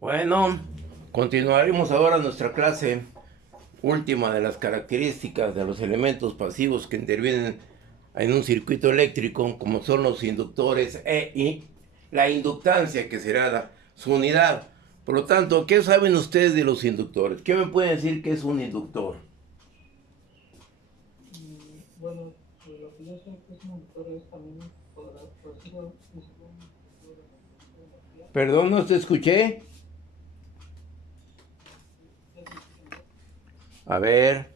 Bueno, continuaremos ahora nuestra clase última de las características de los elementos pasivos que intervienen en un circuito eléctrico, como son los inductores y la inductancia, que será su unidad. Por lo tanto, ¿qué saben ustedes de los inductores? ¿Qué me pueden decir que es un inductor? Bueno, lo que yo sé que es un inductor es también, por decirlo, un inductor de energía. Perdón, no te escuché. ¿Ya se me escucha mejor? A ver,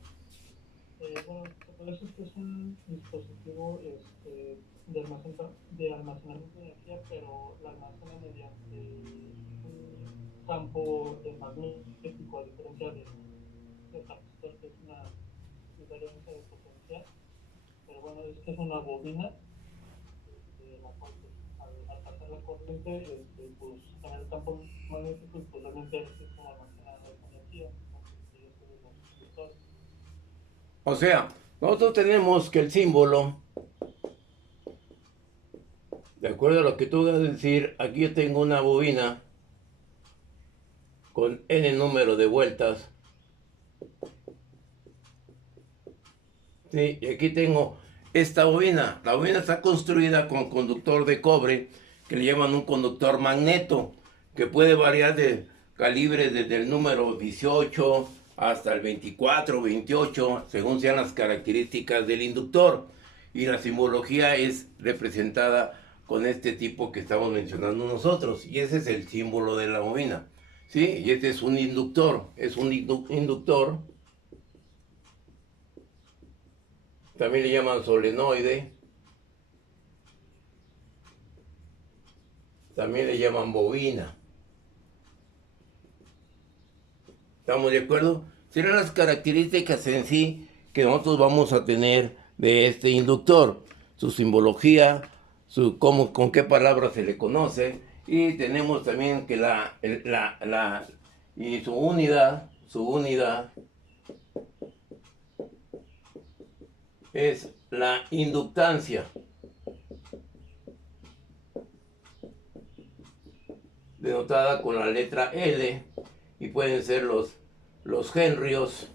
Bueno, se puede decir que es un dispositivo de almacenamiento de energía, pero la almacena mediante un campo magnético, a diferencia del transistor, que es una diferencia de potencial. Pero bueno, es una bobina la cual pues, al pasar la corriente pues en el campo magnético y pues realmente es como almacenar esa energía. Entonces eso de los inductores. o sea, nosotros tenemos que el símbolo, de acuerdo a lo que tú vas a decir, aquí yo tengo una bobina con n número de vueltas. Sí, y aquí tengo esta bobina. La bobina está construida con conductor de cobre, que le llaman un conductor magneto, que puede variar de calibre desde el número 18 hasta el 24, 28, según sean las características del inductor. Y la simbología es representada con este tipo que estamos mencionando nosotros. Y ese es el símbolo de la bobina. ¿Sí? Y este es un inductor. Es un inductor. También le llaman solenoide. También le llaman bobina. ¿Estamos de acuerdo? Serán las características en sí que nosotros vamos a tener de este inductor. Su simbología, con qué palabras se le conoce. Y tenemos también que y su unidad es la inductancia, denotada con la letra L, y pueden ser los henrios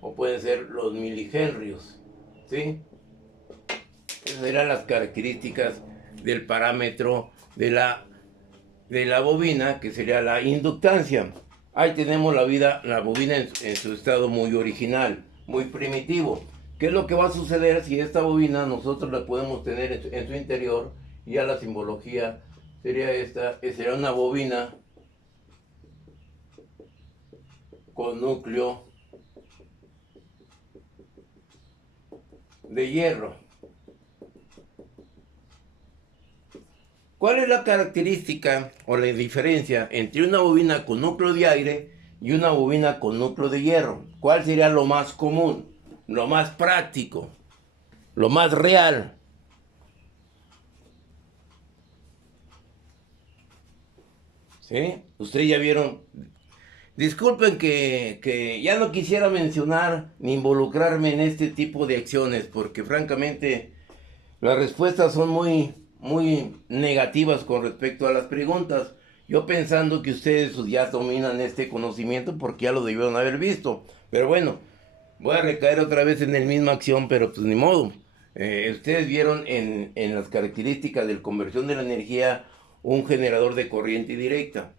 o pueden ser los milihenrios, ¿sí? Esas serán las características del parámetro de la bobina, que sería la inductancia. Ahí tenemos la bobina en su estado muy original, muy primitivo. ¿Qué es lo que va a suceder si esta bobina nosotros la podemos tener en su interior? Y ya la simbología sería esta, sería una bobina con núcleo de hierro. ¿Cuál es la característica o la diferencia entre una bobina con núcleo de aire y una bobina con núcleo de hierro? ¿Cuál sería lo más común, lo más práctico, lo más real? ¿Sí? Ustedes ya vieron. Disculpen que ya no quisiera mencionar ni involucrarme en este tipo de acciones, porque francamente las respuestas son muy negativas con respecto a las preguntas. Yo pensando que ustedes ya dominan este conocimiento porque ya lo debieron haber visto. Pero bueno, voy a recaer otra vez en la misma acción, pero pues ni modo. Ustedes vieron en las características de la conversión de la energía un generador de corriente directa.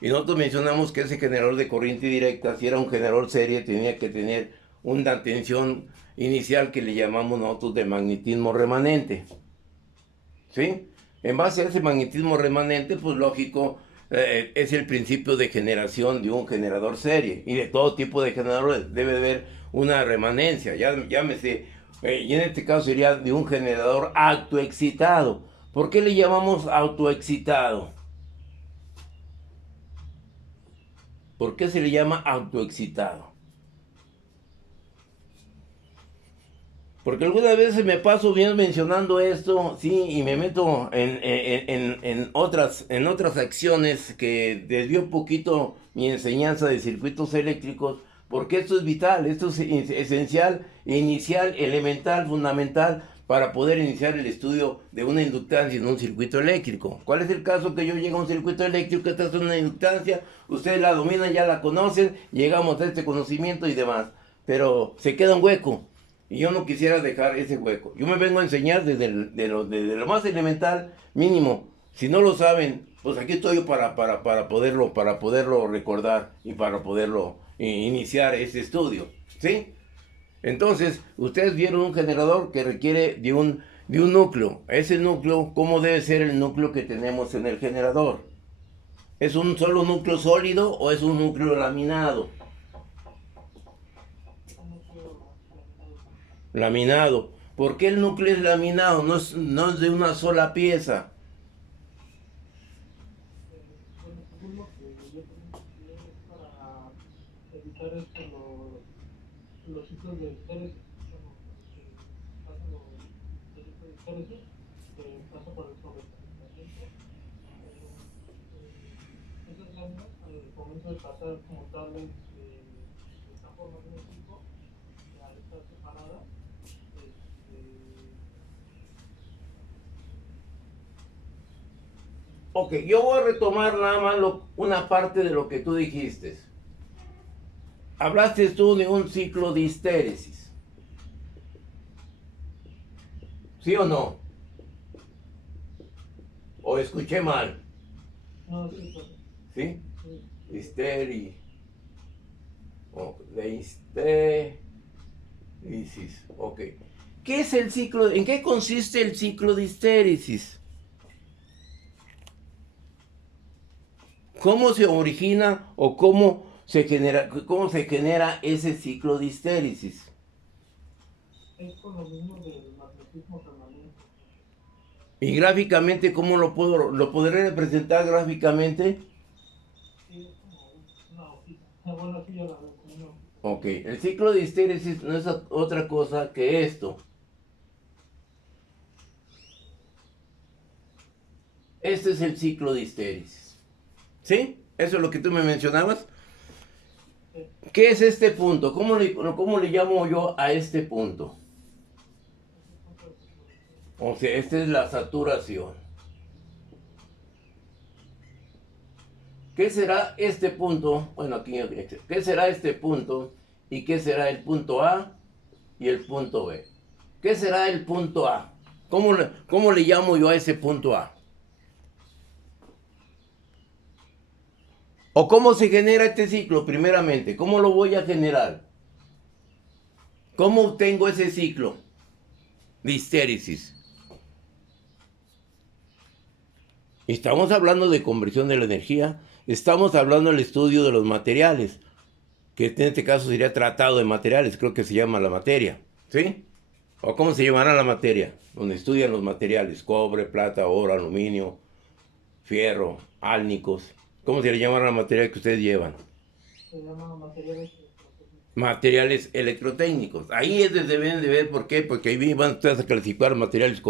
Y nosotros mencionamos que ese generador de corriente directa, si era un generador serie, tenía que tener una tensión inicial que le llamamos nosotros de magnetismo remanente. ¿Sí? En base a ese magnetismo remanente, pues lógico, es el principio de generación de un generador serie. Y de todo tipo de generadores debe haber una remanencia. Llámese, y en este caso sería de un generador autoexcitado. ¿Por qué le llamamos autoexcitado? ¿Por qué se le llama autoexcitado? Porque algunas veces me paso bien mencionando esto, sí, y me meto en otras acciones que desvío un poquito mi enseñanza de circuitos eléctricos, porque esto es vital, esto es esencial, inicial, elemental, fundamental para poder iniciar el estudio de una inductancia en un circuito eléctrico. ¿Cuál es el caso? Que yo llego a un circuito eléctrico, esta es una inductancia, ustedes la dominan, ya la conocen, llegamos a este conocimiento y demás, pero se queda un hueco y yo no quisiera dejar ese hueco. Yo me vengo a enseñar desde lo más elemental, mínimo. Si no lo saben, pues aquí estoy yo para poderlo recordar y para poderlo iniciar ese estudio, ¿sí? Entonces, ustedes vieron un generador que requiere de un núcleo. Ese núcleo, ¿cómo debe ser el núcleo que tenemos en el generador? ¿Es un solo núcleo sólido o es un núcleo laminado? Laminado. ¿Por qué el núcleo es laminado? No es de una sola pieza. Según lo que yo tengo entendido, es para evitar los ciclos de histérisis, bueno, que pasan los ciclos de histérisis, que pasa por el sobrecalentamiento. Esas láminas, al momento de pasar como tal el campo magnético, al estar separadas, Ok, yo voy a retomar nada más una parte de lo que tú dijiste. Hablaste tú de un ciclo de histéresis. ¿Sí o no? ¿O escuché mal? no, sí, pues, ¿Sí? sí, Histeri. De histéresis. Ok. ¿Qué es el ciclo? ¿En qué consiste el ciclo de histéresis? ¿Cómo se origina o cómo se genera ese ciclo de histéresis? es con lo mismo del magnetismo permanente. Y gráficamente, ¿cómo lo podré representar gráficamente? Sí, es como una hojita. Bueno, así yo la veo como una hojita. Ok, el ciclo de histéresis no es otra cosa que esto. Este es el ciclo de histéresis. ¿Sí? Eso es lo que tú me mencionabas. Sí, ¿Qué es este punto? ¿Cómo le llamo yo a este punto? ese punto de ciclo de histérisis. O sea, esta es la saturación. ¿Qué será este punto? Bueno, aquí, ¿qué será este punto? ¿Y qué será el punto A y el punto B? ¿Qué será el punto A? ¿Cómo le llamo yo a ese punto A? ¿O cómo se genera este ciclo primeramente? ¿Cómo lo voy a generar? ¿Cómo obtengo ese ciclo de histéresis? Estamos hablando de conversión de la energía, estamos hablando del estudio de los materiales, que en este caso sería tratado de materiales, creo que se llama la materia, ¿sí? ¿O cómo se llamará la materia? Donde estudian los materiales, cobre, plata, oro, aluminio, fierro, álnicos. ¿Cómo se le llama la materia que ustedes llevan? Se llama materiales electrotécnicos. Materiales electrotécnicos. Ahí es donde deben de ver por qué, porque ahí van ustedes a clasificar materiales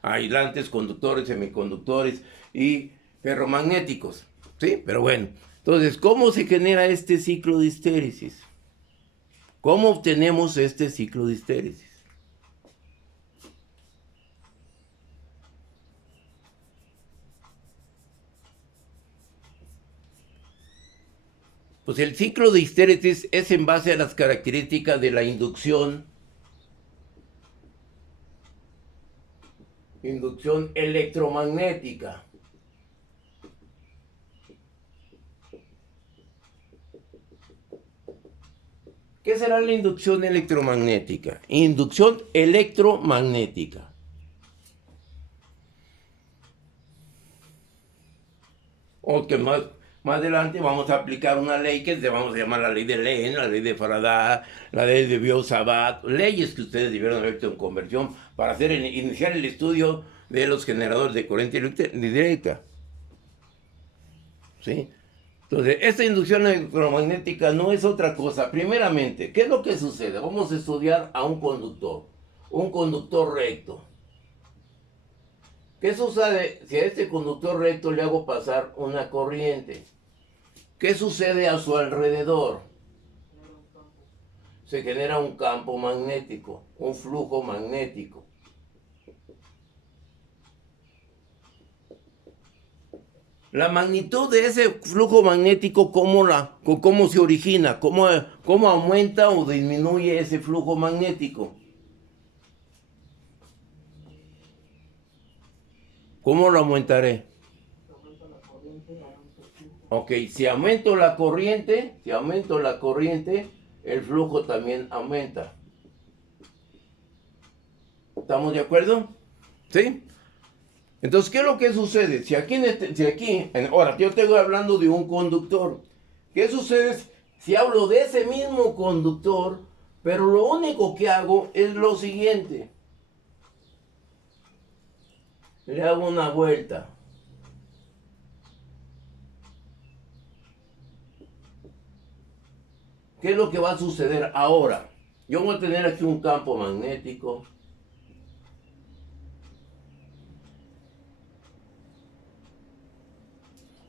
aislantes, conductores, semiconductores y ferromagnéticos, ¿sí? Pero bueno, entonces, ¿cómo se genera este ciclo de histéresis? ¿Cómo obtenemos este ciclo de histéresis? Pues el ciclo de histéresis es en base a las características de la inducción electromagnética. ¿Qué será la inducción electromagnética? Inducción electromagnética. O que más adelante vamos a aplicar una ley que le vamos a llamar la ley de Lehn, la ley de Faraday, la ley de Biot-Savart, leyes que ustedes debieron haber hecho en conversión para iniciar el estudio de los generadores de corriente directa. ¿Sí? Entonces, esta inducción electromagnética no es otra cosa. Primeramente, ¿qué es lo que sucede? Vamos a estudiar a un conductor recto. ¿Qué sucede si a este conductor recto le hago pasar una corriente? ¿Qué sucede a su alrededor? Genera un campo. Se genera un campo magnético, un flujo magnético. La magnitud de ese flujo magnético, cómo se origina, cómo aumenta o disminuye ese flujo magnético. ¿Cómo lo aumentaré? Si aumenta la corriente, aumenta el flujo. Ok, si aumento la corriente, el flujo también aumenta. ¿Estamos de acuerdo? ¿Sí? Entonces, ¿qué es lo que sucede? Ahora, yo estoy hablando de un conductor. ¿Qué sucede si hablo de ese mismo conductor, pero lo único que hago es lo siguiente? Le hago una vuelta. ¿Qué es lo que va a suceder ahora? Yo voy a tener aquí un campo magnético.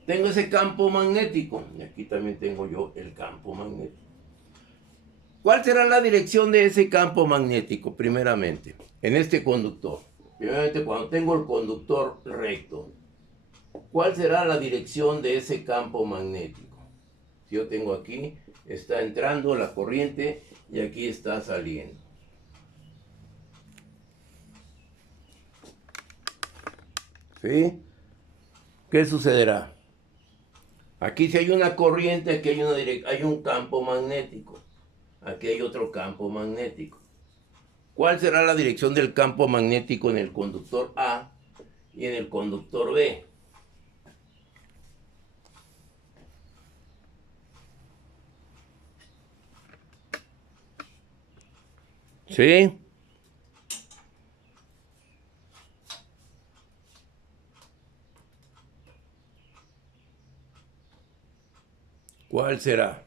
Tengo ese campo magnético. Y aquí también tengo yo el campo magnético. ¿Cuál será la dirección de ese campo magnético? Primeramente, en este conductor. Primeramente, cuando tengo el conductor recto. ¿Cuál será la dirección de ese campo magnético? Si yo tengo aquí, está entrando la corriente y aquí está saliendo. ¿Sí? ¿Qué sucederá? Aquí si hay una corriente, aquí hay un campo magnético. Aquí hay otro campo magnético. ¿Cuál será la dirección del campo magnético en el conductor A y en el conductor B? ¿Sí? ¿Cuál será?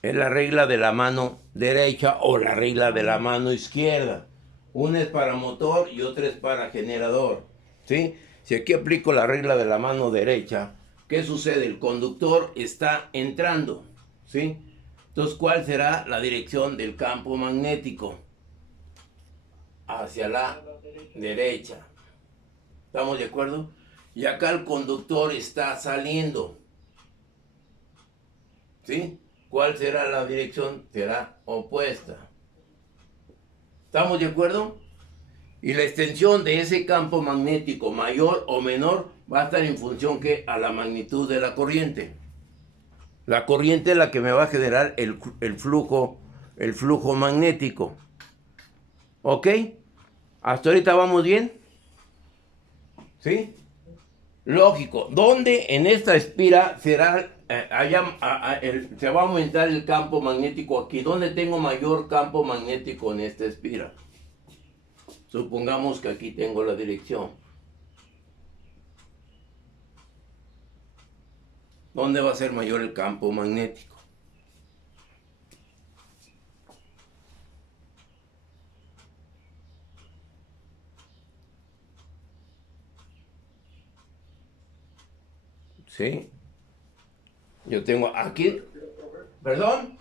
Es la regla de la mano derecha o la regla de la mano izquierda. Una es para motor y otra es para generador. ¿Sí? Si aquí aplico la regla de la mano derecha, ¿qué sucede? El conductor está entrando. ¿Sí? Entonces, ¿cuál será la dirección del campo magnético? Hacia la derecha. ¿Estamos de acuerdo? Y acá el conductor está saliendo. ¿Sí? ¿Cuál será la dirección? Será opuesta. ¿Estamos de acuerdo? Y la extensión de ese campo magnético, mayor o menor, va a estar en función que a la magnitud de la corriente. La corriente es la que me va a generar el flujo magnético. ¿Ok? ¿Hasta ahorita vamos bien? ¿Sí? Lógico. ¿Dónde en esta espira será, se va a aumentar el campo magnético aquí? ¿Dónde tengo mayor campo magnético en esta espira? Supongamos que aquí tengo la dirección. ¿Dónde va a ser mayor el campo magnético? ¿Sí? Yo tengo aquí... ¿Perdón?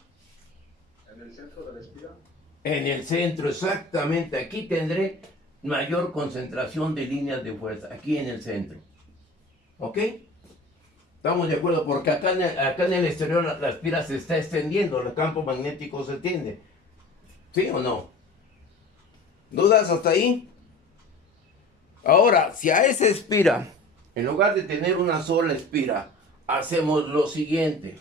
¿En el centro de la espira? En el centro, exactamente. Aquí tendré mayor concentración de líneas de fuerza. Aquí en el centro. ¿Ok? Estamos de acuerdo, porque acá en el exterior la espira se está extendiendo, el campo magnético se tiende. ¿Sí o no? ¿Dudas hasta ahí? Ahora, si a esa espira, en lugar de tener una sola espira, hacemos lo siguiente.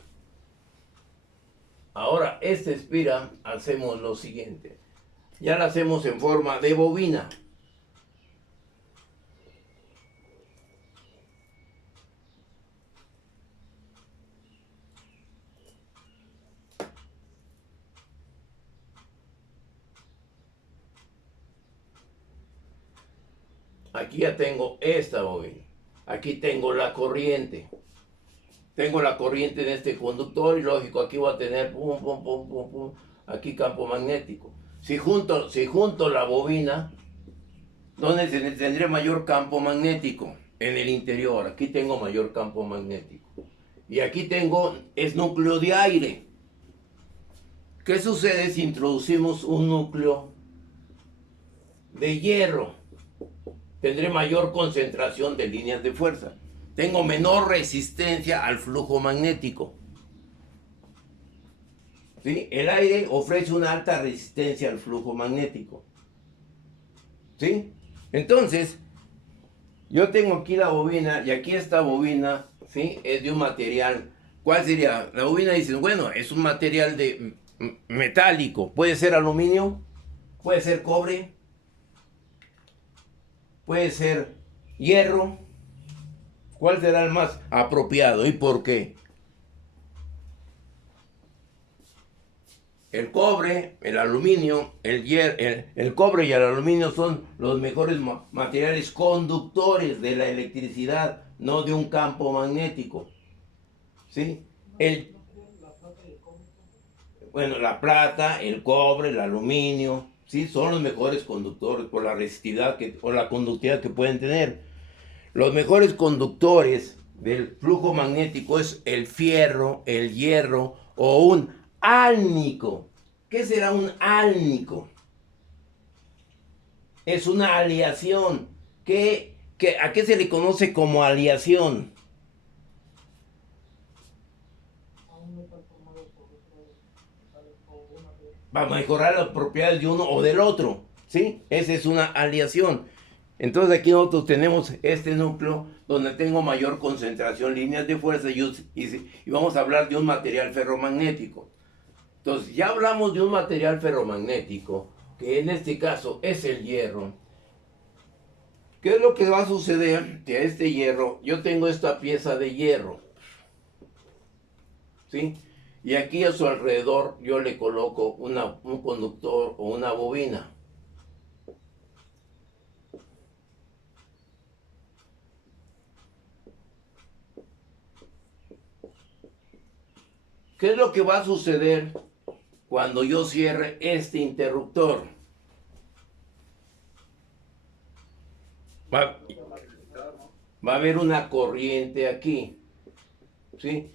Ahora, esta espira, hacemos lo siguiente. Ya la hacemos en forma de bobina. Aquí ya tengo esta bobina. Aquí tengo la corriente. Tengo la corriente en este conductor y lógico, aquí voy a tener pum, pum, pum, pum, pum, aquí campo magnético. Si junto la bobina, ¿dónde tendré mayor campo magnético? En el interior. Aquí tengo mayor campo magnético. Y aquí es núcleo de aire. ¿Qué sucede si introducimos un núcleo de hierro? tendré mayor concentración de líneas de fuerza. Tengo menor resistencia al flujo magnético. ¿Sí? El aire ofrece una alta resistencia al flujo magnético. ¿Sí? Entonces, yo tengo aquí la bobina y aquí esta bobina, ¿sí? Es de un material. ¿Cuál sería? La bobina dice, bueno, es un material de metálico. Puede ser aluminio, puede ser cobre, puede ser hierro. ¿Cuál será el más apropiado y por qué? El cobre, el aluminio, el cobre y el aluminio son los mejores materiales conductores de la electricidad, no de un campo magnético. ¿Sí? Bueno, la plata, el cobre, el aluminio, ¿sí? Son los mejores conductores por la resistividad o la conductividad que pueden tener. Los mejores conductores del flujo magnético es el fierro, el hierro o un álnico. ¿Qué será un álnico? Es una aleación. ¿A qué se le conoce como aleación? Para mejorar las propiedades de uno o del otro. ¿Sí? Esa es una aleación. Entonces aquí nosotros tenemos este núcleo donde tengo mayor concentración, líneas de fuerza y vamos a hablar de un material ferromagnético. Entonces ya hablamos de un material ferromagnético, que en este caso es el hierro. ¿Qué es lo que va a suceder? Que a este hierro, yo tengo esta pieza de hierro, ¿sí? Y aquí a su alrededor yo le coloco un conductor o una bobina. ¿Qué es lo que va a suceder cuando yo cierre este interruptor? Va a haber una corriente aquí, ¿sí?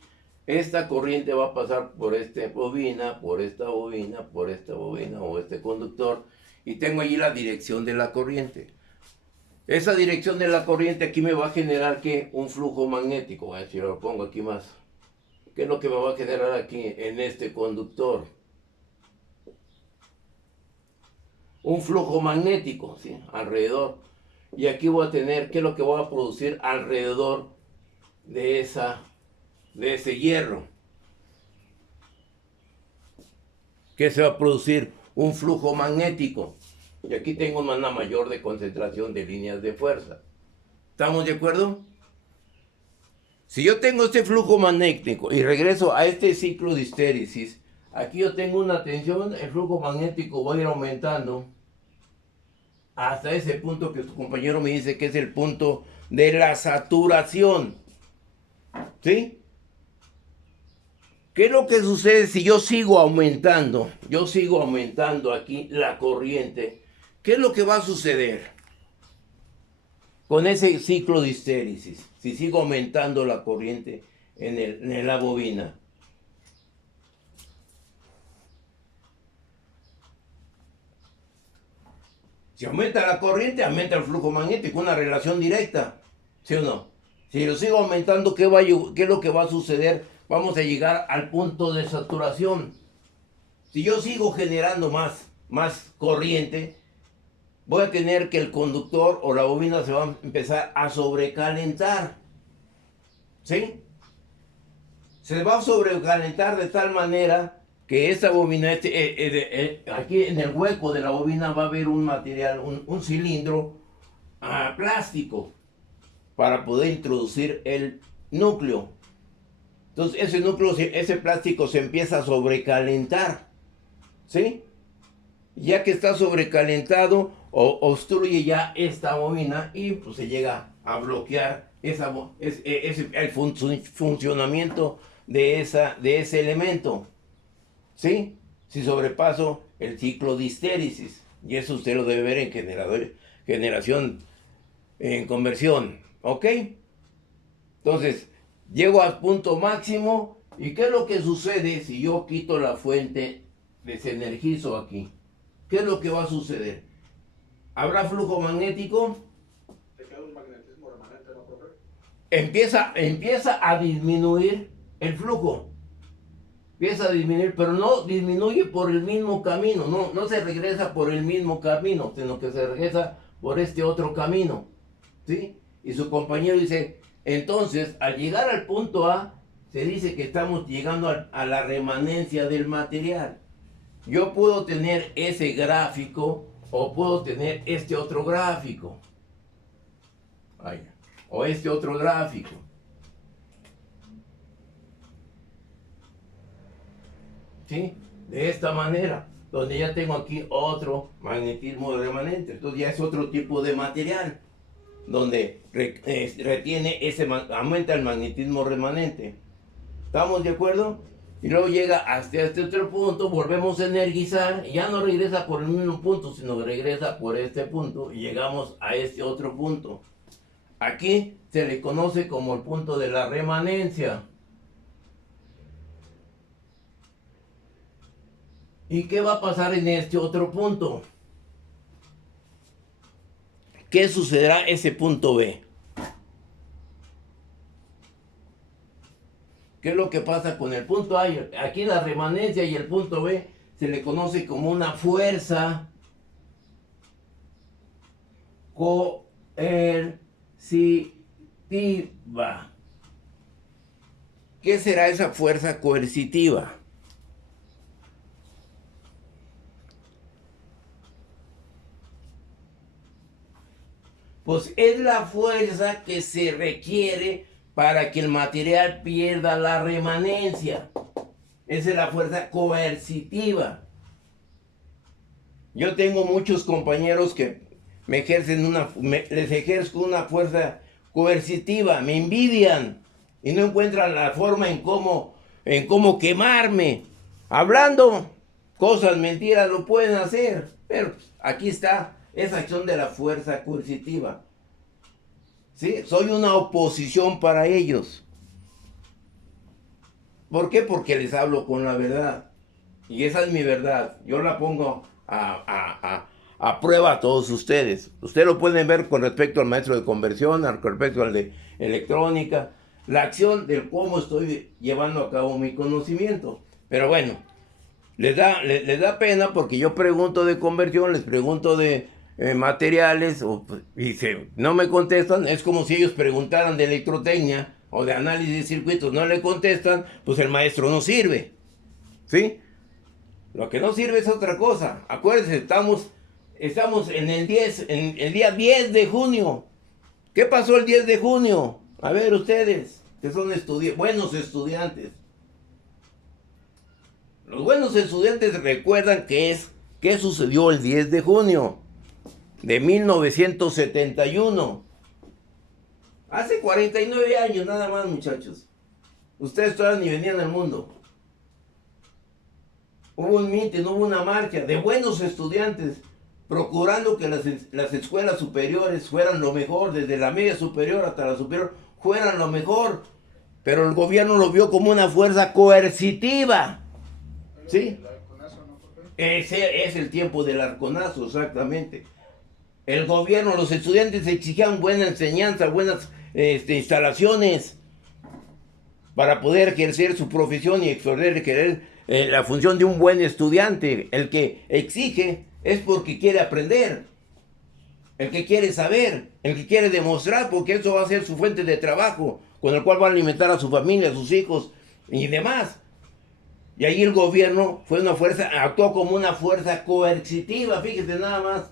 Esta corriente va a pasar por esta bobina, por esta bobina, por esta bobina o este conductor y tengo allí la dirección de la corriente. Esa dirección de la corriente aquí me va a generar ¿qué? Un flujo magnético. A ver si lo pongo aquí más. ¿Qué es lo que me va a generar aquí en este conductor? Un flujo magnético, ¿sí? Alrededor. Y aquí voy a tener, ¿qué es lo que voy a producir alrededor de ese hierro? ¿Qué se va a producir? Un flujo magnético. Y aquí tengo una mayor de concentración de líneas de fuerza. ¿Estamos de acuerdo? Si yo tengo este flujo magnético y regreso a este ciclo de histéresis, aquí yo tengo una tensión, el flujo magnético va a ir aumentando hasta ese punto que tu compañero me dice que es el punto de la saturación. ¿Sí? ¿Qué es lo que sucede si yo sigo aumentando? Yo sigo aumentando aquí la corriente. ¿Qué es lo que va a suceder con ese ciclo de histéresis? Si sigo aumentando la corriente en la bobina. Si aumenta la corriente, aumenta el flujo magnético, una relación directa. ¿Sí o no? Si lo sigo aumentando, ¿qué es lo que va a suceder? Vamos a llegar al punto de saturación. Si yo sigo generando más corriente, voy a tener que el conductor o la bobina se va a empezar a sobrecalentar. ¿Sí? Se va a sobrecalentar de tal manera que esta bobina, aquí en el hueco de la bobina va a haber un material, un cilindro plástico para poder introducir el núcleo. Entonces ese núcleo, ese plástico se empieza a sobrecalentar. ¿Sí? Ya que está sobrecalentado, obstruye ya esta bobina y pues, se llega a bloquear el funcionamiento de ese elemento. ¿Sí? Si sobrepaso el ciclo de histéresis. Y eso usted lo debe ver en generación, en conversión. ¿Ok? Entonces, llego al punto máximo. ¿Y qué es lo que sucede si yo quito la fuente, desenergizo aquí? ¿Qué es lo que va a suceder? ¿Habrá flujo magnético? empieza a disminuir el flujo. Empieza a disminuir, pero no disminuye por el mismo camino, no se regresa por el mismo camino, sino que se regresa por este otro camino, ¿sí? Y su compañero dice, entonces, al llegar al punto A, se dice que estamos llegando a la remanencia del material. Yo puedo tener ese gráfico o puedo tener este otro gráfico. O este otro gráfico. ¿Sí? De esta manera, donde ya tengo aquí otro magnetismo remanente. Entonces ya es otro tipo de material, donde retiene aumenta el magnetismo remanente. ¿Estamos de acuerdo? Y luego llega hasta este otro punto, volvemos a energizar, y ya no regresa por el mismo punto, sino que regresa por este punto, y llegamos a este otro punto. Aquí se le conoce como el punto de la remanencia. ¿Y qué va a pasar en este otro punto? ¿Qué sucederá ese punto B? ¿Qué es lo que pasa con el punto A? Aquí la remanencia y el punto B se le conoce como una fuerza coercitiva. ¿Qué será esa fuerza coercitiva? Pues es la fuerza que se requiere para que el material pierda la remanencia. Esa es la fuerza coercitiva. Yo tengo muchos compañeros que les ejerzo una fuerza coercitiva, me envidian y no encuentran la forma en cómo quemarme. Hablando cosas mentiras lo pueden hacer, pero aquí está esa acción de la fuerza coercitiva. ¿Sí? Soy una oposición para ellos. ¿Por qué? Porque les hablo con la verdad. Y esa es mi verdad. Yo la pongo a prueba a todos ustedes. Ustedes lo pueden ver con respecto al maestro de conversión, con respecto al de electrónica, la acción de cómo estoy llevando a cabo mi conocimiento. Pero bueno, les da pena porque yo pregunto de conversión, les pregunto de materiales y no me contestan. Es como si ellos preguntaran de electrotecnia o de análisis de circuitos, no le contestan, pues el maestro no sirve, ¿sí? Lo que no sirve es otra cosa. Acuérdense, estamos en el día 10 de junio. ¿Qué pasó el 10 de junio? A ver ustedes, que son buenos estudiantes. Los buenos estudiantes recuerdan qué sucedió el 10 de junio de 1971. Hace 49 años nada más, muchachos. Ustedes todavía ni venían al mundo. Hubo un mitin, hubo una marcha de buenos estudiantes procurando que las escuelas superiores fueran lo mejor, desde la media superior hasta la superior, fueran lo mejor. Pero el gobierno lo vio como una fuerza coercitiva. ¿Sí? Ese es el tiempo del arconazo, exactamente. El gobierno, los estudiantes exigían buena enseñanza, buenas instalaciones para poder ejercer su profesión y ejercer la función de un buen estudiante. El que exige es porque quiere aprender, el que quiere saber, el que quiere demostrar, porque eso va a ser su fuente de trabajo, con el cual va a alimentar a su familia, a sus hijos y demás. Y ahí el gobierno actuó como una fuerza coercitiva. Fíjese nada más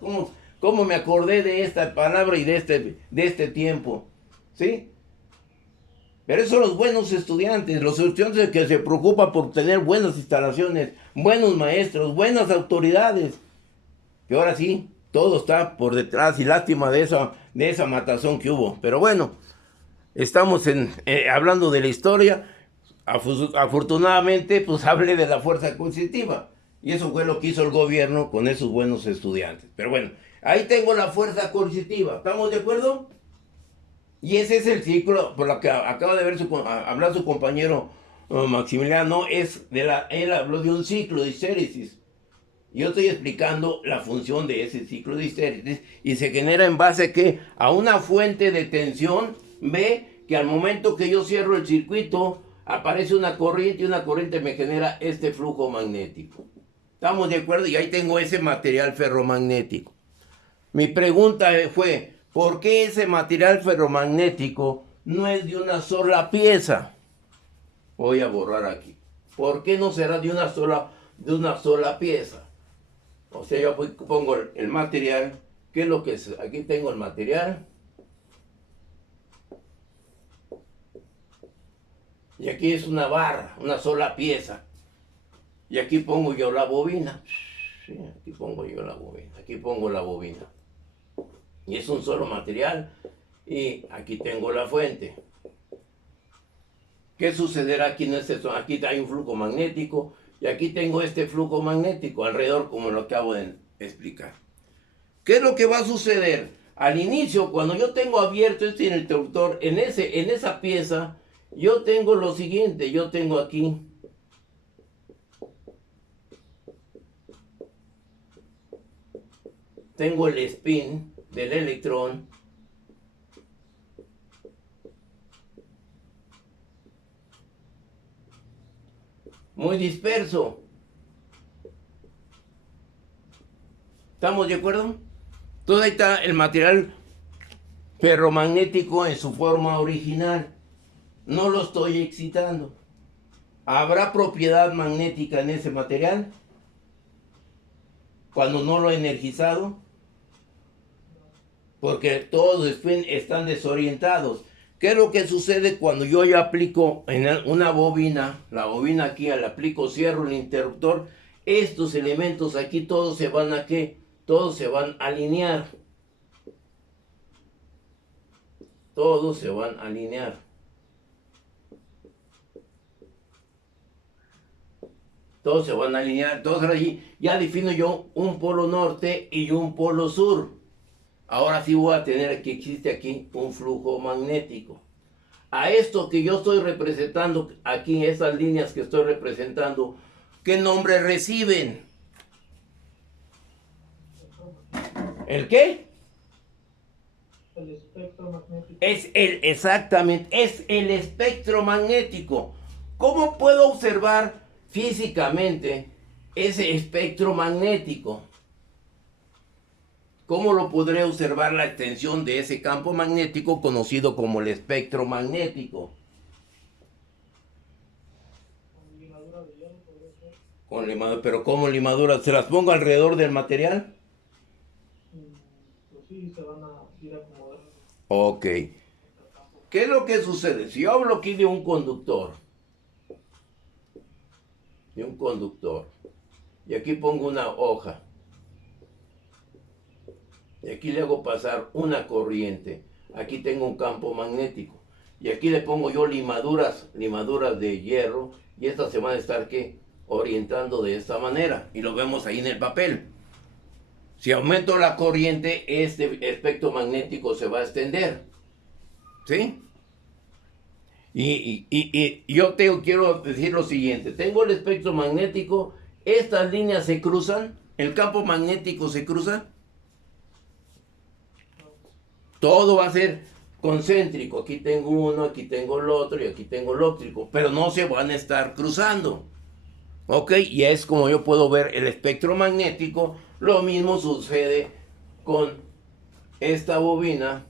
cómo me acordé de esta palabra y de este tiempo, ¿sí? Pero esos son los buenos estudiantes, los estudiantes que se preocupan por tener buenas instalaciones, buenos maestros, buenas autoridades. Que ahora sí, todo está por detrás y lástima de esa matazón que hubo. Pero bueno, estamos hablando de la historia. Afortunadamente, pues hablé de la fuerza coercitiva. Y eso fue lo que hizo el gobierno con esos buenos estudiantes. Pero bueno, ahí tengo la fuerza coercitiva. ¿Estamos de acuerdo? Y ese es el ciclo por lo que acaba de hablar su compañero Maximiliano. Él habló de un ciclo de histéresis. Yo estoy explicando la función de ese ciclo de histéresis. Y se genera en base a una fuente de tensión B que al momento que yo cierro el circuito, aparece una corriente y una corriente me genera este flujo magnético. ¿Estamos de acuerdo? Y ahí tengo ese material ferromagnético. Mi pregunta fue, ¿por qué ese material ferromagnético no es de una sola pieza? Voy a borrar aquí. ¿Por qué no será de una sola pieza? O sea, yo pongo el material. ¿Qué es lo que es? Aquí tengo el material. Y aquí es una barra, una sola pieza. Y aquí pongo yo la bobina. Sí, aquí pongo yo la bobina. Aquí pongo la bobina. Y es un solo material. Y aquí tengo la fuente. ¿Qué sucederá aquí en este? Aquí hay un flujo magnético. Y aquí tengo este flujo magnético alrededor, como lo acabo de explicar. ¿Qué es lo que va a suceder? Al inicio, cuando yo tengo abierto este interruptor, en esa pieza, yo tengo lo siguiente. Yo tengo aquí tengo el spin del electrón muy disperso. ¿Estamos de acuerdo? Entonces ahí está el material ferromagnético en su forma original. No lo estoy excitando. ¿Habrá propiedad magnética en ese material cuando no lo he energizado? Porque todos están desorientados. ¿Qué es lo que sucede cuando yo ya aplico en una bobina? La bobina aquí, al aplico, cierro el interruptor. Estos elementos aquí todos se van a ¿qué? Todos se van a alinear. Todos se van a alinear. Todos se van a alinear. Entonces allí ya defino yo un polo norte y un polo sur. Ahora sí voy a tener que existe aquí un flujo magnético. A esto que yo estoy representando aquí, esas líneas que estoy representando, ¿qué nombre reciben? ¿El qué? El espectro magnético. Exactamente, es el espectro magnético. ¿Cómo puedo observar físicamente ese espectro magnético? ¿Cómo lo podré observar la extensión de ese campo magnético conocido como el espectro magnético? Con limadura de hierro podría ser. Con limadura, pero ¿cómo limadura? ¿Se las pongo alrededor del material? Pues sí, se van a ir acomodando. Ok. ¿Qué es lo que sucede? Si yo hablo aquí de un conductor, y aquí pongo una hoja, y aquí le hago pasar una corriente, aquí tengo un campo magnético, y aquí le pongo yo limaduras de hierro, y estas se van a estar ¿qué? Orientando de esta manera, y lo vemos ahí en el papel. Si aumento la corriente, este espectro magnético se va a extender, ¿sí? Y yo quiero decir lo siguiente, tengo el espectro magnético, estas líneas se cruzan, el campo magnético se cruza, todo va a ser concéntrico, aquí tengo uno, aquí tengo el otro y aquí tengo el óptico, pero no se van a estar cruzando, ¿ok? Y es como yo puedo ver el espectro magnético. Lo mismo sucede con esta bobina.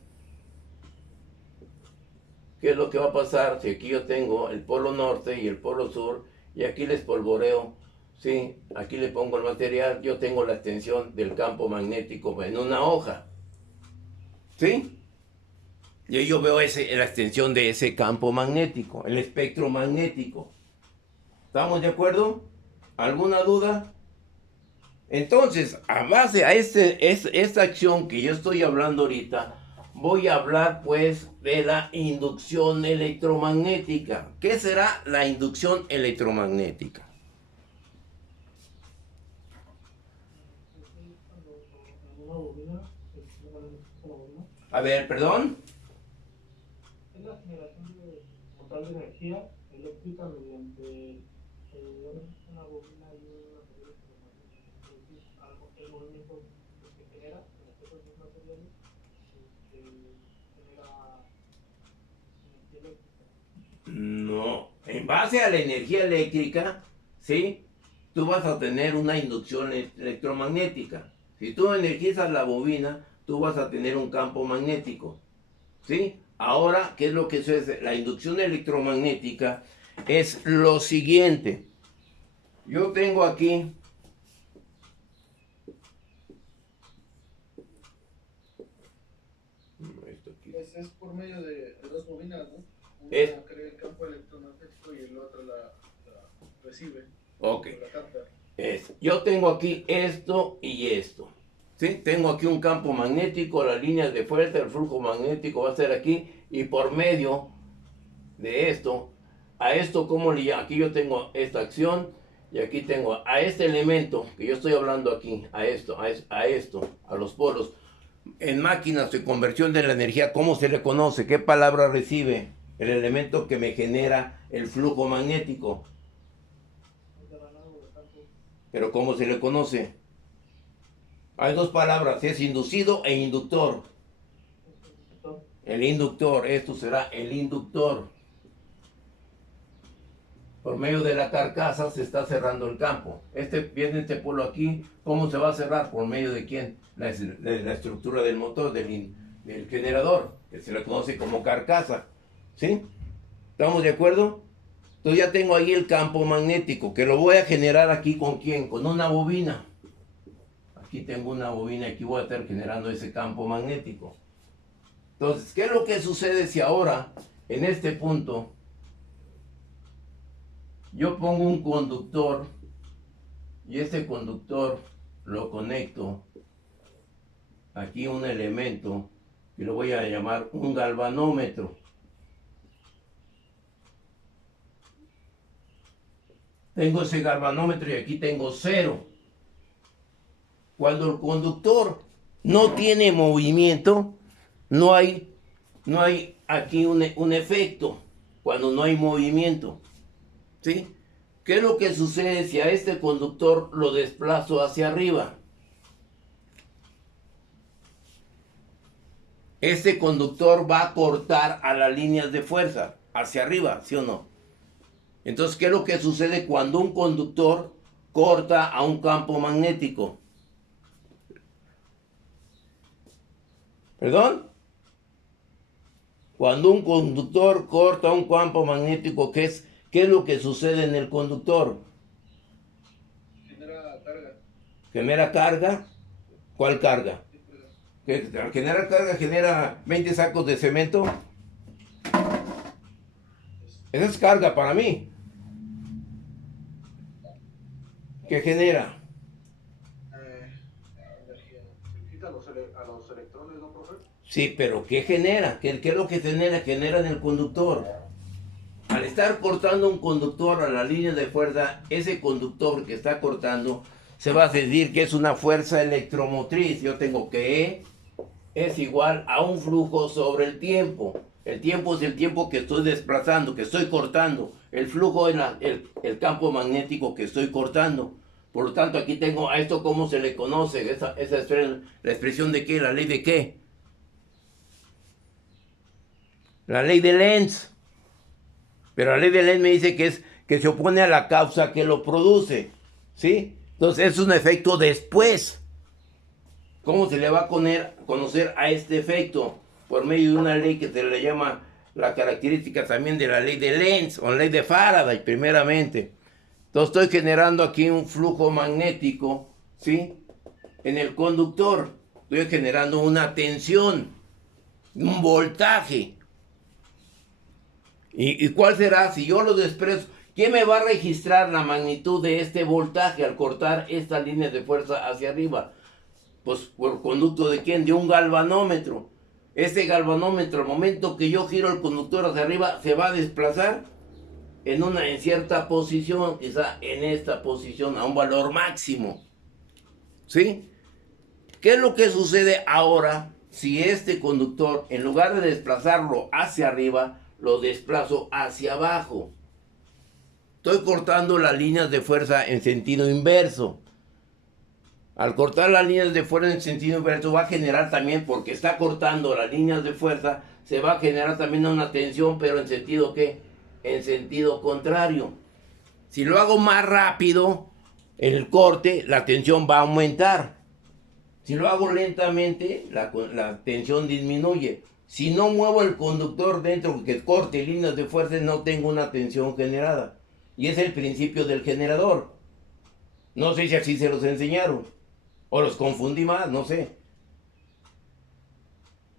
¿Qué es lo que va a pasar si aquí yo tengo el polo norte y el polo sur y aquí les polvoreo? Sí, aquí le pongo el material, yo tengo la extensión del campo magnético en una hoja. ¿Sí? Y ahí yo veo la extensión de ese campo magnético, el espectro magnético. ¿Estamos de acuerdo? ¿Alguna duda? Entonces, a base a esta acción que yo estoy hablando ahorita, voy a hablar pues de la inducción electromagnética. ¿Qué será la inducción electromagnética? Pues sí, cuando en una bobina, una bobina, A ver, perdón. es la generación total de energía eléctrica mediante una bobina y un material electromagnético. Es decir, el movimiento que se genera en estos dos materiales genera eléctrica. No, en base a la energía eléctrica, ¿sí? Tú vas a tener una inducción electromagnética. Si tú energizas la bobina, tú vas a tener un campo magnético, ¿sí? Ahora, ¿qué es lo que sucede? La inducción electromagnética es lo siguiente. Yo tengo aquí Es por medio de dos bobinas, ¿no? Una Es- crea el campo electromagnético y el otro la recibe. Ok. O la capta. Yo tengo aquí esto y esto. ¿Sí? Tengo aquí un campo magnético, las líneas de fuerza, el flujo magnético va a ser aquí y por medio de esto, a esto como le llamo, aquí yo tengo esta acción y aquí tengo a este elemento que yo estoy hablando aquí, a esto, a los polos. En máquinas de conversión de la energía, ¿cómo se le conoce? ¿Qué palabra recibe el elemento que me genera el flujo magnético? El ganado de campo. Pero ¿cómo se le conoce? Hay dos palabras, es inducido e inductor. Es el inductor. El inductor, esto será el inductor. Por medio de la carcasa se está cerrando el campo. Viene este polo aquí, ¿cómo se va a cerrar? ¿Por medio de quién? La estructura del motor, del generador, que se le conoce como carcasa. ¿Sí? ¿Estamos de acuerdo? Entonces ya tengo ahí el campo magnético, que lo voy a generar aquí ¿con quién? Con una bobina. Aquí tengo una bobina, aquí voy a estar generando ese campo magnético. Entonces, ¿qué es lo que sucede si ahora, en este punto, yo pongo un conductor y este conductor lo conecto aquí un elemento que lo voy a llamar un galvanómetro? Tengo ese galvanómetro y aquí tengo 0. Cuando el conductor no tiene movimiento, no hay aquí un efecto. Cuando no hay movimiento, ¿sí? ¿Qué es lo que sucede si a este conductor lo desplazo hacia arriba? Este conductor va a cortar a las líneas de fuerza hacia arriba, ¿sí o no? Entonces, ¿qué es lo que sucede cuando un conductor corta a un campo magnético? ¿Perdón? Cuando un conductor corta un campo magnético, ¿qué es lo que sucede en el conductor? Genera carga. ¿Genera carga? ¿Cuál carga? ¿Que al generar carga genera 20 sacos de cemento? Esa es carga para mí. ¿Qué genera? Energía. Se quita a los electrones, ¿no, profe? Sí, pero ¿qué genera? ¿Qué es lo que genera? Genera en el conductor. Al estar cortando un conductor a la línea de fuerza, ese conductor que está cortando se va a decir que es una fuerza electromotriz. Yo tengo que E es igual a un flujo sobre el tiempo. El tiempo es el tiempo que estoy desplazando, que estoy cortando. El flujo es el campo magnético que estoy cortando. Por lo tanto, aquí tengo a esto, ¿cómo se le conoce? Esa es la expresión de qué, la ley de qué. La ley de Lenz. Pero la ley de Lenz me dice que se opone a la causa que lo produce. ¿Sí? Entonces es un efecto después. ¿Cómo se le va a conocer a este efecto? Por medio de una ley que se le llama la característica también de la ley de Lenz o la ley de Faraday primeramente. Entonces estoy generando aquí un flujo magnético, ¿sí? En el conductor. Estoy generando una tensión, un voltaje. ¿Y cuál será? Si yo lo desprecio, ¿quién me va a registrar la magnitud de este voltaje al cortar esta línea de fuerza hacia arriba? Pues por conducto de quién? De un galvanómetro. Este galvanómetro, al momento que yo giro el conductor hacia arriba, se va a desplazar en cierta posición, quizá en esta posición, a un valor máximo. ¿Sí? ¿Qué es lo que sucede ahora si este conductor, en lugar de desplazarlo hacia arriba, lo desplazo hacia abajo? Estoy cortando las líneas de fuerza en sentido inverso. Al cortar las líneas de fuerza en sentido inverso va a generar también, porque está cortando las líneas de fuerza, se va a generar también una tensión, pero en sentido ¿qué? En sentido contrario. Si lo hago más rápido, el corte, la tensión va a aumentar. Si lo hago lentamente, la tensión disminuye. Si no muevo el conductor dentro que corte líneas de fuerza, no tengo una tensión generada. Y es el principio del generador. No sé si así se los enseñaron. O los confundí más, no sé.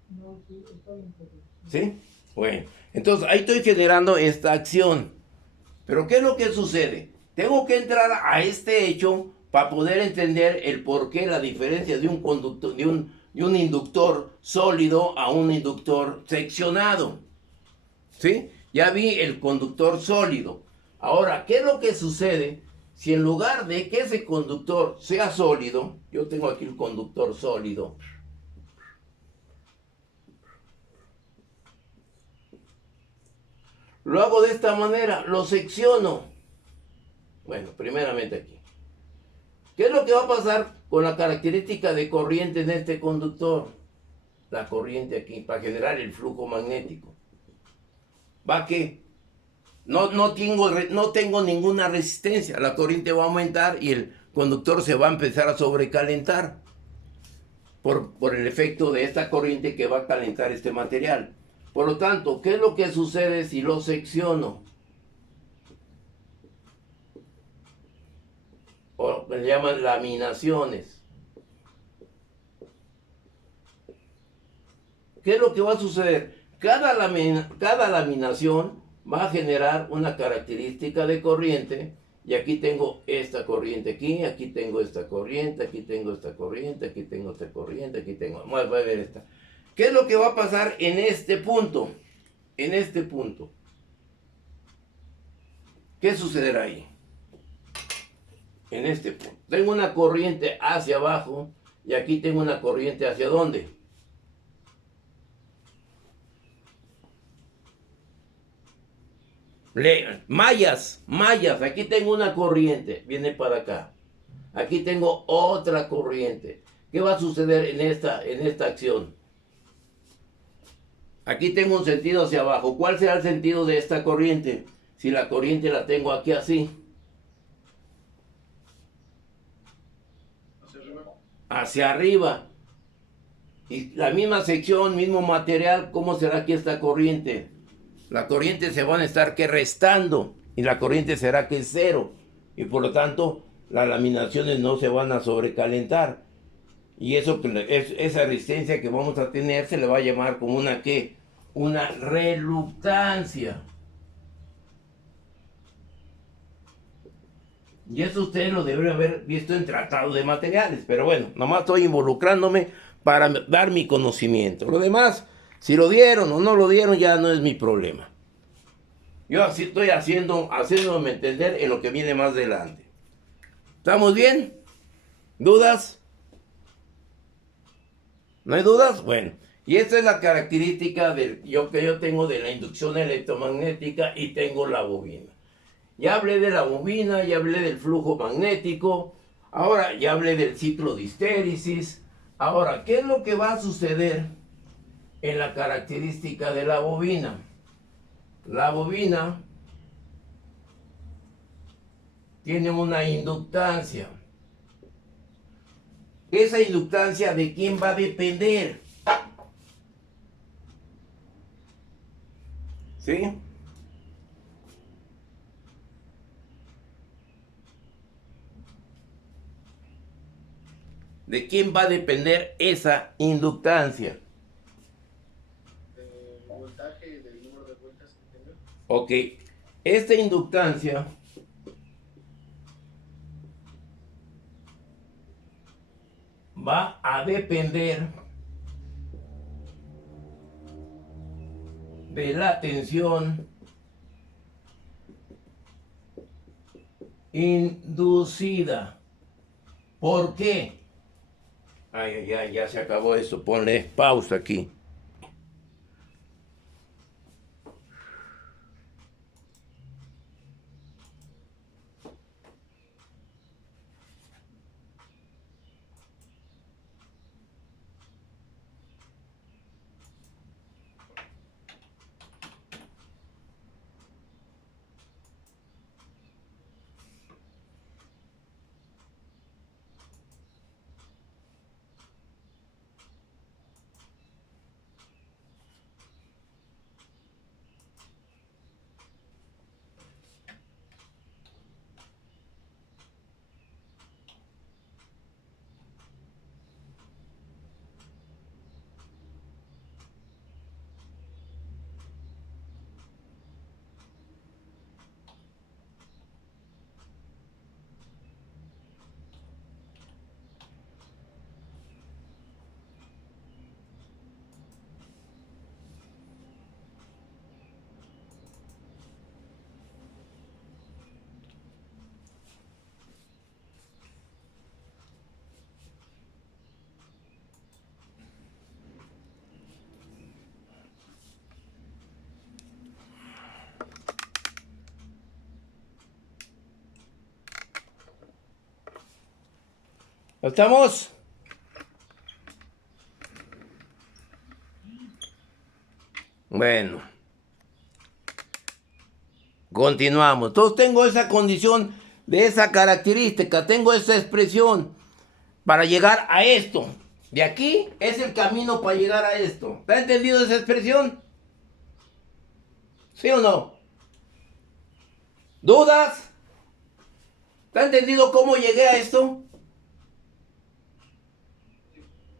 No, sí, está bien, profe. ¿Sí? Bueno, entonces ahí estoy generando esta acción. Pero ¿qué es lo que sucede? Tengo que entrar a este hecho para poder entender el porqué, la diferencia de un conductor, de un inductor sólido a un inductor seccionado. ¿Sí? Ya vi el conductor sólido. Ahora, ¿qué es lo que sucede si en lugar de que ese conductor sea sólido, yo tengo aquí el conductor sólido, lo hago de esta manera, lo secciono? Bueno, primeramente aquí. ¿Qué es lo que va a pasar con la característica de corriente en este conductor? La corriente aquí, para generar el flujo magnético. Va que no tengo ninguna resistencia. La corriente va a aumentar y el conductor se va a empezar a sobrecalentar por el efecto de esta corriente que va a calentar este material. Por lo tanto, ¿qué es lo que sucede si lo secciono? O le llaman laminaciones. ¿Qué es lo que va a suceder? Cada laminación va a generar una característica de corriente. Y aquí tengo esta corriente aquí tengo esta corriente, aquí tengo esta corriente, aquí tengo esta corriente, aquí tengo... Voy a ver esta. ¿Qué es lo que va a pasar en este punto? En este punto. ¿Qué sucederá ahí? En este punto. Tengo una corriente hacia abajo y aquí tengo una corriente hacia ¿dónde? Mallas, aquí tengo una corriente, viene para acá. Aquí tengo otra corriente. ¿Qué va a suceder en esta acción? Aquí tengo un sentido hacia abajo. ¿Cuál será el sentido de esta corriente? Si la corriente la tengo aquí así. Hacia arriba. Hacia arriba. Y la misma sección, mismo material, ¿cómo será aquí esta corriente? La corriente se van a estar que restando y la corriente será que es cero. Y por lo tanto, las laminaciones no se van a sobrecalentar. Y eso esa resistencia que vamos a tener se le va a llamar como una ¿qué? Una reluctancia. Y eso ustedes lo deberían haber visto en tratados de materiales. Pero bueno, nomás estoy involucrándome para dar mi conocimiento. Lo demás, si lo dieron o no lo dieron, ya no es mi problema. Yo así estoy haciéndome entender en lo que viene más adelante. ¿Estamos bien? ¿Dudas? ¿No hay dudas? Bueno, y esta es la característica que yo tengo de la inducción electromagnética y tengo la bobina. Ya hablé de la bobina, ya hablé del flujo magnético, ahora ya hablé del ciclo de histéresis. Ahora, ¿qué es lo que va a suceder en la característica de la bobina? La bobina tiene una inductancia. Esa inductancia, ¿de quién va a depender? ¿Sí? ¿De quién va a depender esa inductancia? Del voltaje y del número de vueltas que tenga. Ok, esta inductancia va a depender de la tensión inducida. ¿Por qué? Ay, ya se acabó esto. Ponle pausa aquí. ¿Estamos? Bueno. Continuamos. Entonces tengo esa condición de esa característica, tengo esa expresión para llegar a esto. De aquí es el camino para llegar a esto. ¿Está entendido esa expresión? ¿Sí o no? ¿Dudas? ¿Está entendido cómo llegué a esto?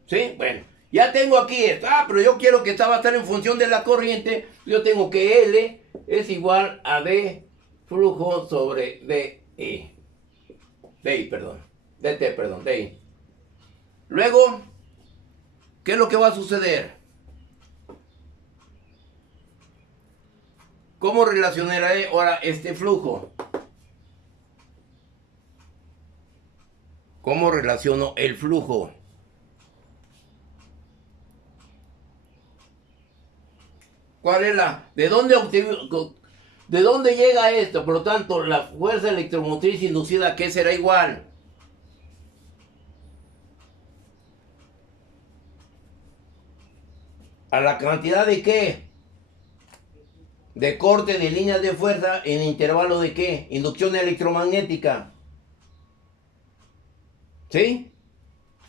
¿Sí? Bueno, ya tengo aquí esto. Pero yo quiero que esta va a estar en función de la corriente. Yo tengo que L es igual a D flujo sobre DI. DI, perdón. DT, perdón, DI. Luego, ¿qué es lo que va a suceder? ¿Cómo relacionaré ahora este flujo? ¿Cómo relaciono el flujo? ¿Cuál es la? ¿De dónde llega esto? Por lo tanto, la fuerza electromotriz inducida, ¿qué será igual? ¿A la cantidad de qué? De corte de líneas de fuerza en intervalo de qué? Inducción electromagnética. ¿Sí?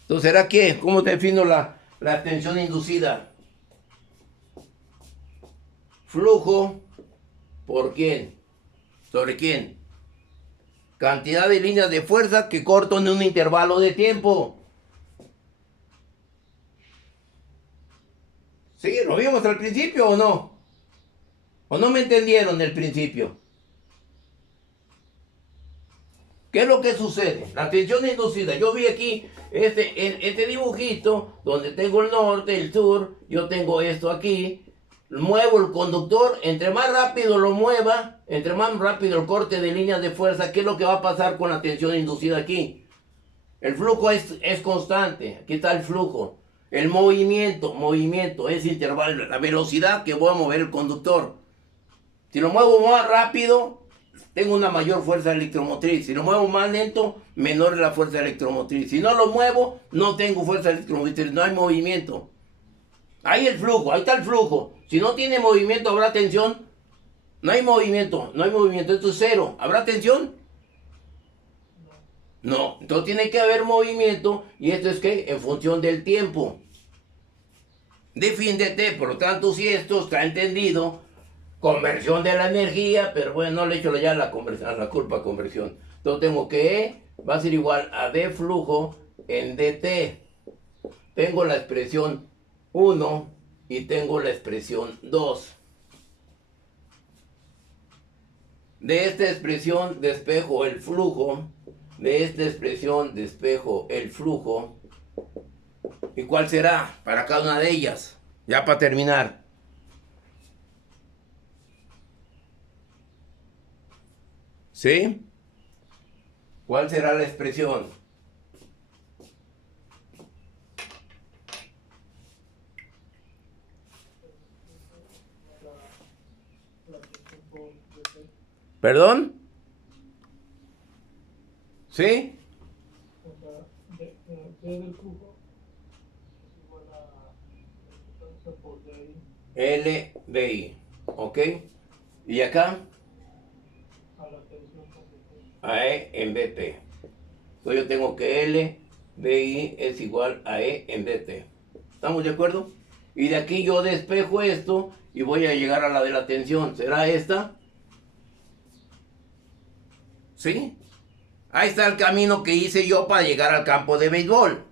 Entonces, ¿será qué? ¿Cómo defino la tensión inducida? Flujo por quién, sobre quién, cantidad de líneas de fuerza que corto en un intervalo de tiempo. ¿Sí? ¿Lo vimos al principio o no? ¿O no me entendieron del principio? ¿Qué es lo que sucede? La tensión inducida. Yo vi aquí este dibujito donde tengo el norte, el sur, yo tengo esto aquí. Muevo el conductor, entre más rápido lo mueva, entre más rápido el corte de líneas de fuerza, ¿qué es lo que va a pasar con la tensión inducida aquí? El flujo es constante, aquí está el flujo. El movimiento es intervalo, la velocidad que voy a mover el conductor. Si lo muevo más rápido, tengo una mayor fuerza electromotriz. Si lo muevo más lento, menor es la fuerza electromotriz. Si no lo muevo, no tengo fuerza electromotriz, no hay movimiento. Ahí el flujo, ahí está el flujo. Si no tiene movimiento, ¿habrá tensión? No hay movimiento, esto es cero. ¿Habrá tensión? No, entonces tiene que haber movimiento y esto es que en función del tiempo. Defiéndete, por lo tanto, si esto está entendido, conversión de la energía, pero bueno, no le echo ya la conversión, la culpa conversión. Entonces tengo que E va a ser igual a D flujo en DT. Tengo la expresión 1 y tengo la expresión 2. De esta expresión despejo el flujo. De esta expresión despejo el flujo. ¿Y cuál será para cada una de ellas? Ya para terminar. ¿Sí? ¿Cuál será la expresión? ¿Perdón? ¿Sí? O sea, D del flujo es igual a la distancia por DI L, DI. ¿Ok? ¿Y acá? a la tensión por DT. A E en BT. Entonces yo tengo que L, DI es igual a E en DT. ¿Estamos de acuerdo? Y de aquí yo despejo esto y voy a llegar a la de la tensión. ¿Será esta? ¿Sí? Ahí está el camino que hice yo para llegar al campo de béisbol.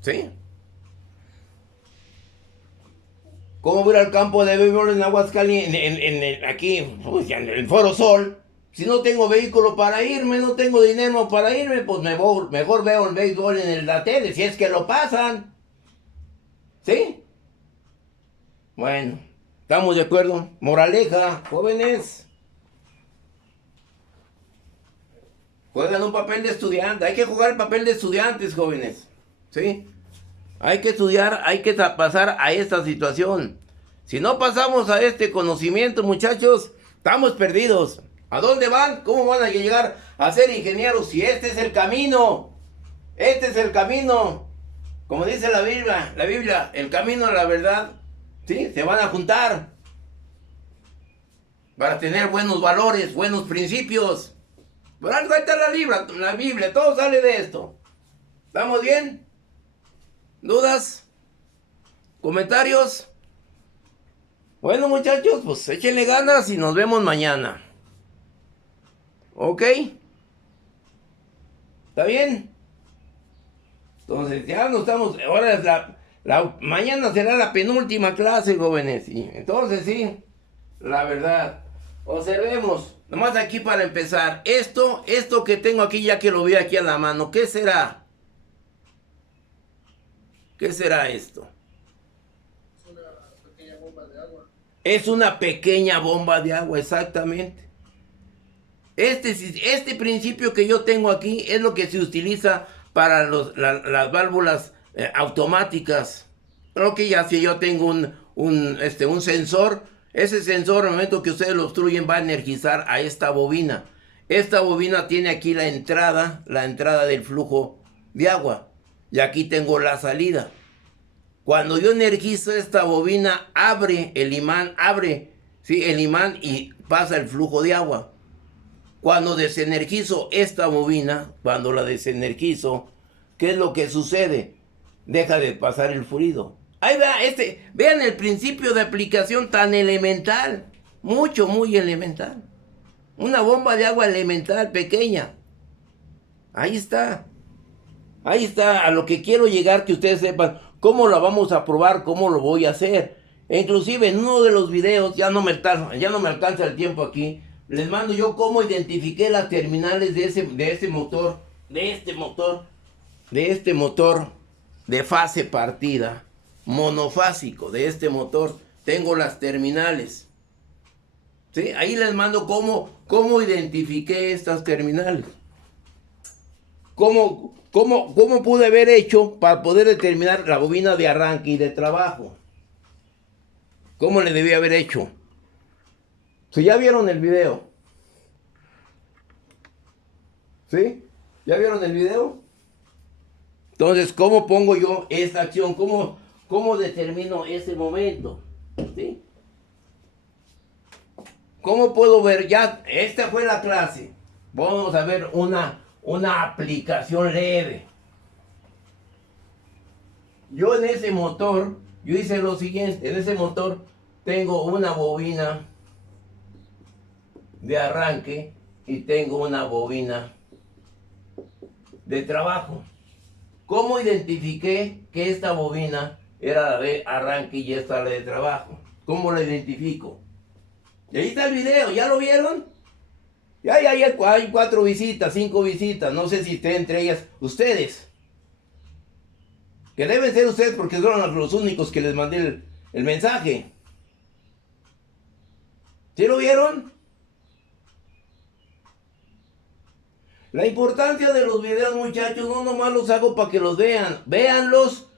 ¿Sí? ¿Cómo voy al campo de béisbol en Aguascalientes? Aquí, pues, en el Foro Sol. Si no tengo vehículo para irme, no tengo dinero para irme, pues mejor veo el béisbol en la tele, si es que lo pasan. ¿Sí? Bueno, ¿estamos de acuerdo? Moraleja, jóvenes. Juegan un papel de estudiante. Hay que jugar el papel de estudiantes, jóvenes. ¿Sí? Hay que estudiar, hay que pasar a esta situación. Si no pasamos a este conocimiento, muchachos, estamos perdidos. ¿A dónde van? ¿Cómo van a llegar a ser ingenieros si este es el camino? Este es el camino. Como dice la Biblia, el camino a la verdad, ¿sí? Se van a juntar para tener buenos valores, buenos principios. Pero ahí está la Biblia, todo sale de esto. ¿Estamos bien? ¿Dudas? ¿Comentarios? Bueno, muchachos, pues échenle ganas y nos vemos mañana. ¿Ok? ¿Está bien? Entonces ya no estamos, ahora es mañana será la penúltima clase, jóvenes. Y entonces sí, la verdad, observemos, nomás aquí para empezar, esto que tengo aquí, ya que lo vi aquí a la mano, ¿qué será? ¿Qué será esto? Es una pequeña bomba de agua. Es una pequeña bomba de agua, exactamente. Este principio que yo tengo aquí es lo que se utiliza para las válvulas automáticas. Creo que ya si yo tengo un sensor, ese sensor al momento que ustedes lo obstruyen va a energizar a esta bobina. Esta bobina tiene aquí la entrada del flujo de agua. Y aquí tengo la salida. Cuando yo energizo esta bobina, abre el imán, ¿sí? El imán y pasa el flujo de agua. Cuando desenergizo esta bobina, cuando la desenergizo, ¿qué es lo que sucede? Deja de pasar el fluido. Ahí va, vean el principio de aplicación tan elemental, muy elemental. Una bomba de agua elemental, pequeña. Ahí está a lo que quiero llegar, que ustedes sepan cómo la vamos a probar, cómo lo voy a hacer. E inclusive en uno de los videos, ya no me alcanza el tiempo aquí, les mando yo cómo identifiqué las terminales de este motor de fase partida, monofásico, de este motor. Tengo las terminales. ¿Sí? Ahí les mando cómo identifiqué estas terminales. ¿Cómo pude haber hecho para poder determinar la bobina de arranque y de trabajo? ¿Cómo le debí haber hecho? Si ya vieron el video. ¿Sí? ¿Ya vieron el video? Entonces, ¿cómo pongo yo esta acción? ¿Cómo determino ese momento? ¿Sí? ¿Cómo puedo ver? Ya, esta fue la clase. Vamos a ver una aplicación leve. Yo en ese motor, yo hice lo siguiente. En ese motor tengo una bobina de arranque y tengo una bobina de trabajo. ¿Cómo identifiqué que esta bobina era la de arranque y esta la de trabajo? ¿Cómo la identifico? Y ahí está el video, ¿ya lo vieron? Ya hay 4 visitas, 5 visitas, no sé si estén entre ellas ustedes. Que deben ser ustedes porque son los únicos que les mandé el mensaje. ¿Sí lo vieron? La importancia de los videos, muchachos, no nomás los hago para que los vean. Véanlos,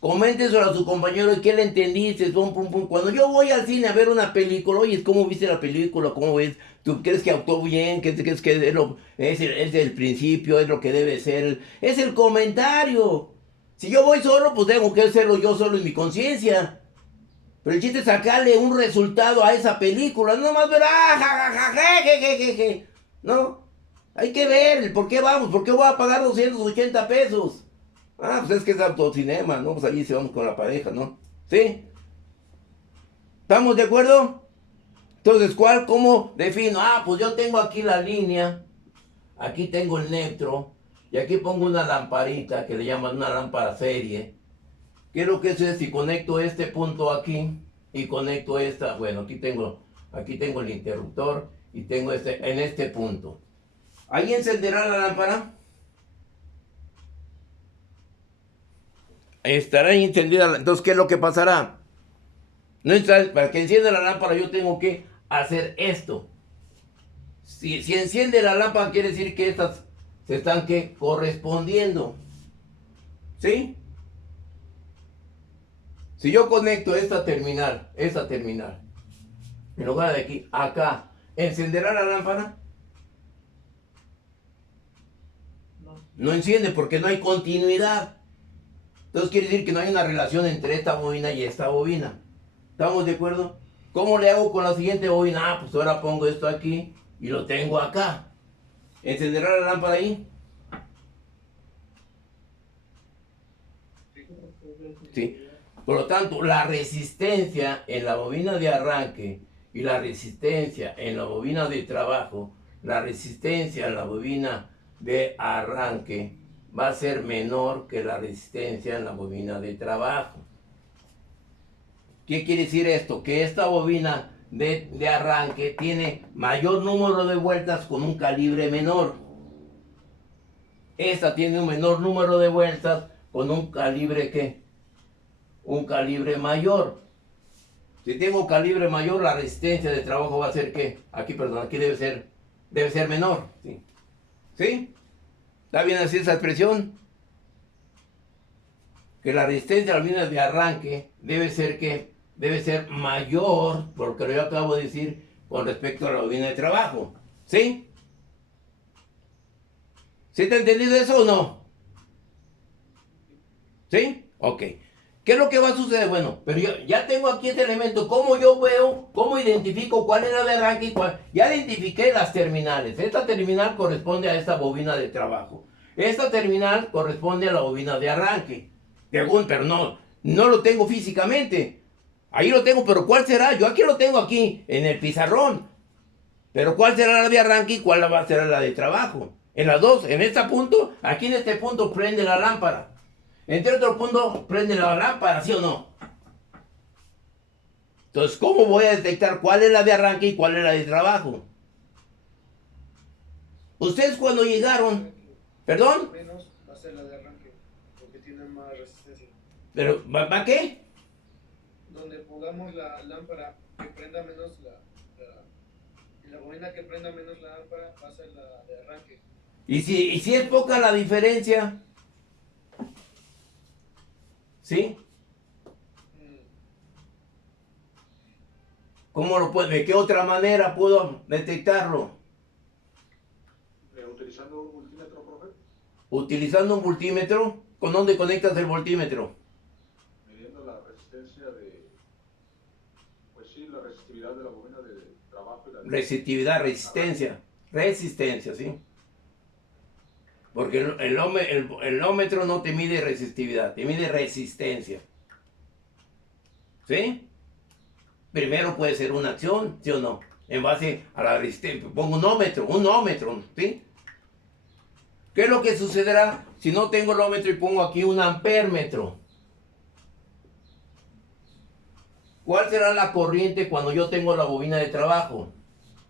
coméntenselo a su compañero y qué le entendiste. Cuando yo voy al cine a ver una película, oye, ¿cómo viste la película? ¿Cómo ves? ¿Tú crees que actuó bien? ¿Crees que es el principio? ¿Es lo que debe ser? Es el comentario. Si yo voy solo, pues tengo que hacerlo yo solo en mi conciencia. Pero el chiste es sacarle un resultado a esa película. No nomás ver, no. Hay que ver por qué vamos, por qué voy a pagar 280 pesos. Ah, pues es que es autocinema, ¿no? Pues allí se vamos con la pareja, ¿no? ¿Sí? ¿Estamos de acuerdo? Entonces, ¿cómo defino? Ah, pues yo tengo aquí la línea, aquí tengo el neutro, y aquí pongo una lamparita que le llaman una lámpara serie. ¿Qué es lo que es? Si conecto este punto aquí y conecto esta, bueno, aquí tengo el interruptor y tengo en este punto. ¿Ahí encenderá la lámpara? Estará encendida. Entonces, ¿qué es lo que pasará? Para que encienda la lámpara yo tengo que hacer esto. Si enciende la lámpara quiere decir que estas se están correspondiendo. ¿Sí? Si yo conecto esta terminal, en lugar de aquí, acá, ¿Encenderá la lámpara? No. No enciende porque no hay continuidad. Entonces quiere decir que no hay una relación entre esta bobina y esta bobina. ¿Estamos de acuerdo? ¿Cómo le hago con la siguiente bobina? Ah, pues ahora pongo esto aquí y lo tengo acá. ¿Encenderá la lámpara ahí? Sí. Por lo tanto, la resistencia en la bobina de arranque y la resistencia en la bobina de trabajo, la resistencia en la bobina de arranque va a ser menor que la resistencia en la bobina de trabajo. ¿Qué quiere decir esto? Que esta bobina de arranque tiene mayor número de vueltas con un calibre menor. Esta tiene un menor número de vueltas con un calibre ¿qué? Un calibre mayor. Si tengo calibre mayor, la resistencia de trabajo va a ser ¿qué? Aquí, perdón, aquí debe ser menor. ¿Sí? ¿Sí? ¿Está bien así esa expresión? Que la resistencia a la bobina de arranque debe ser ¿qué? Debe ser mayor, porque lo yo acabo de decir, con respecto a la bobina de trabajo. ¿Sí? ¿Sí te ha entendido eso o no? ¿Sí? Ok. ¿Qué es lo que va a suceder? Bueno, pero yo ya tengo aquí este elemento. ¿Cómo yo veo? ¿Cómo identifico cuál es la de arranque y cuál? Ya identifiqué las terminales. Esta terminal corresponde a esta bobina de trabajo. Esta terminal corresponde a la bobina de arranque. Pero no lo tengo físicamente. Ahí lo tengo, pero ¿cuál será? Yo aquí lo tengo aquí, en el pizarrón. Pero ¿cuál será la de arranque y cuál va a ser la de trabajo? En las dos, en este punto, aquí en este punto prende la lámpara. Entre otro punto, prende la lámpara, ¿sí o no? Entonces, ¿cómo voy a detectar cuál es la de arranque y cuál es la de trabajo? Ustedes cuando llegaron, ¿perdón? Menos va a ser la de arranque, porque tiene más resistencia. ¿Pero va qué? Donde pongamos la lámpara que prenda menos y la bobina que prenda menos la lámpara va a ser la de arranque. ¿Y si es poca la diferencia? ¿Sí? ¿Cómo lo puedo? ¿De qué otra manera puedo detectarlo? Utilizando un multímetro, profe. Utilizando un multímetro. ¿Con dónde conectas el multímetro? Midiendo la resistencia pues sí, la resistividad de la bobina de trabajo y la de... Resistencia, ¿sí? Porque el ómetro no te mide resistividad, te mide resistencia. ¿Sí? Primero puede ser una acción, ¿sí o no? En base a la resistencia. Pongo un ómetro, ¿sí? ¿Qué es lo que sucederá si no tengo el ómetro y pongo aquí un ampérmetro? ¿Cuál será la corriente cuando yo tengo la bobina de trabajo?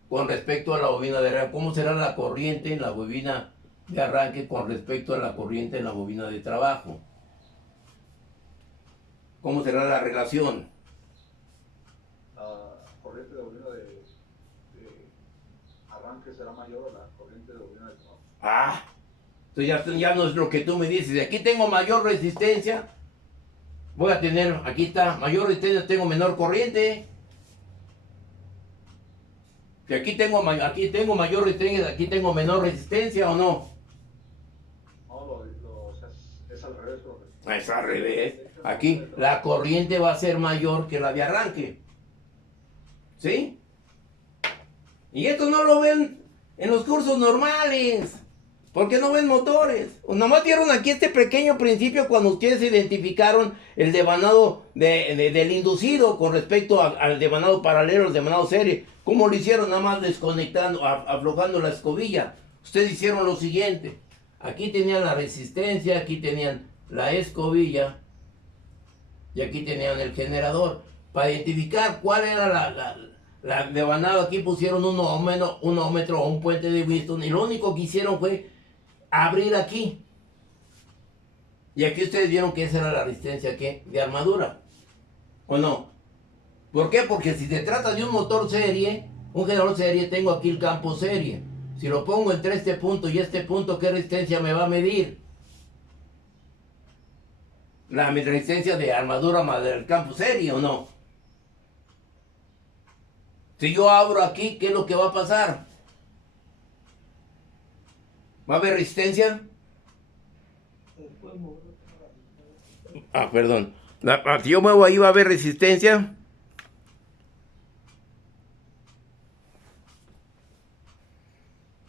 Con respecto a la bobina de arranque. ¿Cómo será la corriente en la bobina de arranque con respecto a la corriente en la bobina de trabajo? ¿Cómo será la relación? La corriente de bobina de arranque será mayor a la corriente de bobina de trabajo. Ah, entonces ya no es lo que tú me dices. Si aquí tengo mayor resistencia, voy a tener, aquí está, mayor resistencia, tengo menor corriente. Si aquí tengo mayor resistencia, aquí tengo menor resistencia, ¿o no? No, es al revés, profe. Es al revés. Aquí la corriente va a ser mayor que la de arranque. ¿Sí? Y esto no lo ven en los cursos normales. Porque no ven motores. Nomás dieron aquí este pequeño principio cuando ustedes identificaron el devanado del inducido con respecto al devanado paralelo, al devanado serie. ¿Cómo lo hicieron? Nada más desconectando, aflojando la escobilla. Ustedes hicieron lo siguiente. Aquí tenían la resistencia, aquí tenían la escobilla y aquí tenían el generador. Para identificar cuál era la devanado, aquí pusieron un ohmómetro o un puente de Winston y lo único que hicieron fue abrir aquí. Y aquí ustedes vieron que esa era la resistencia ¿qué? De armadura. ¿O no? ¿Por qué? Porque si se trata de un motor serie, un generador serie, tengo aquí el campo serie. Si lo pongo entre este punto y este punto, ¿qué resistencia me va a medir? La resistencia de armadura más del campo serie, ¿o no? Si yo abro aquí, ¿qué es lo que va a pasar? ¿Va a haber resistencia? Ah, perdón. Si yo muevo ahí, ¿va a haber resistencia?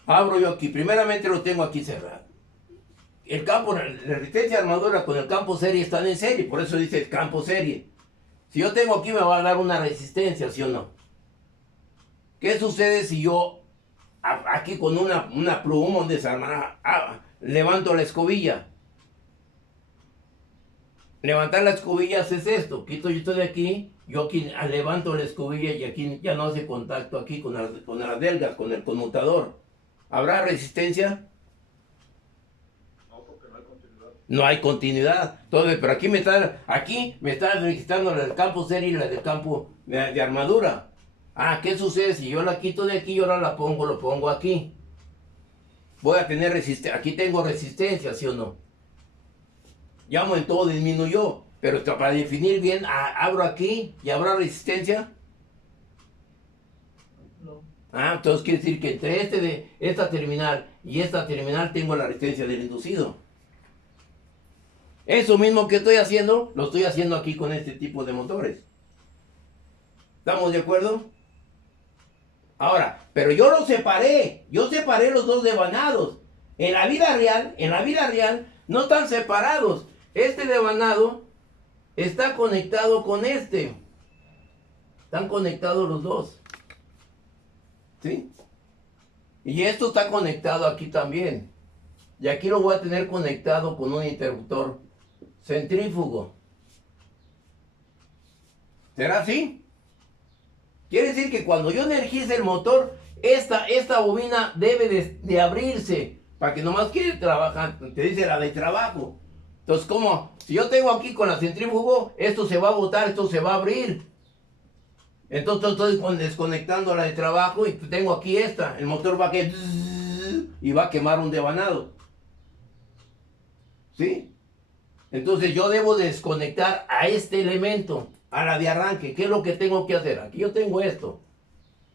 Abro yo aquí. Primeramente lo tengo aquí cerrado. El campo, la resistencia de armadura con el campo serie están en serie. Por eso dice el campo serie. Si yo tengo aquí, me va a dar una resistencia, ¿sí o no? ¿Qué sucede si yo aquí con una pluma desarmada levanto la escobilla? Levantar la escobilla es esto. Quito yo esto de aquí, yo aquí levanto la escobilla y aquí ya no hace contacto aquí con las delgas, con el conmutador. ¿Habrá resistencia? No, porque no hay continuidad. No hay continuidad. Entonces, pero aquí me está registrando la del campo serie y la del campo de armadura. Ah, ¿qué sucede si yo la quito de aquí y ahora lo pongo aquí? Voy a tener resistencia. Aquí tengo resistencia, ¿sí o no? Ya aumentó, disminuyó. Pero para definir bien, abro aquí y habrá resistencia. No. Ah, entonces quiere decir que entre esta terminal y esta terminal tengo la resistencia del inducido. Eso mismo que estoy haciendo, lo estoy haciendo aquí con este tipo de motores. ¿Estamos de acuerdo? Ahora, pero yo separé los dos devanados. En la vida real, no están separados. Este devanado está conectado con este. Están conectados los dos. ¿Sí? Y esto está conectado aquí también. Y aquí lo voy a tener conectado con un interruptor centrífugo. ¿Será así? Quiere decir que cuando yo energice el motor, esta bobina debe de abrirse para que nomás quede trabajar. Te dice la de trabajo. Entonces, como si yo tengo aquí con la centrífugo, esto se va a botar, esto se va a abrir. Entonces estoy desconectando la de trabajo y tengo aquí esta. El motor va a quedar y va a quemar un devanado. ¿Sí? Entonces yo debo desconectar a este elemento, a la de arranque. ¿Qué es lo que tengo que hacer? Aquí yo tengo esto.